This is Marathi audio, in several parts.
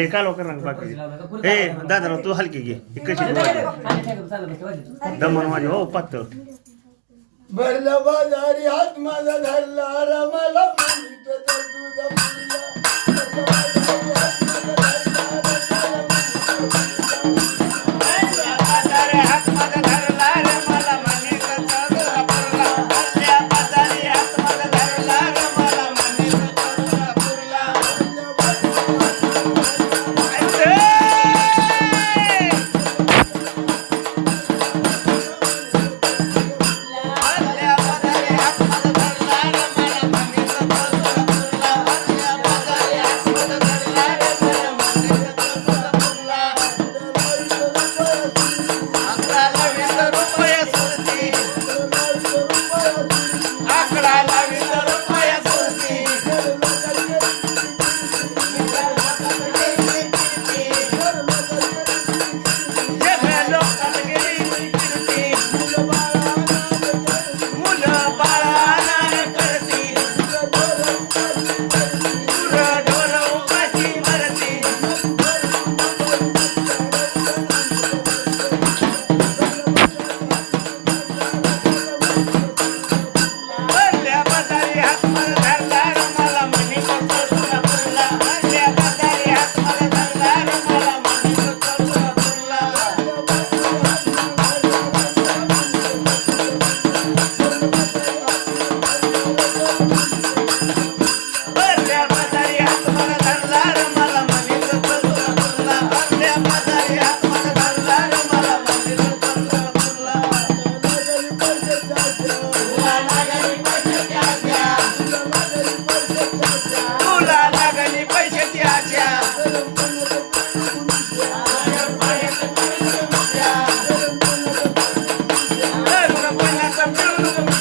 एका लोकर रंग बाकी हे दादा तू हलकी घे. कशी दमन माझे हो पात भरला बाजारी हात माझा धरला रमाला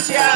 gracias.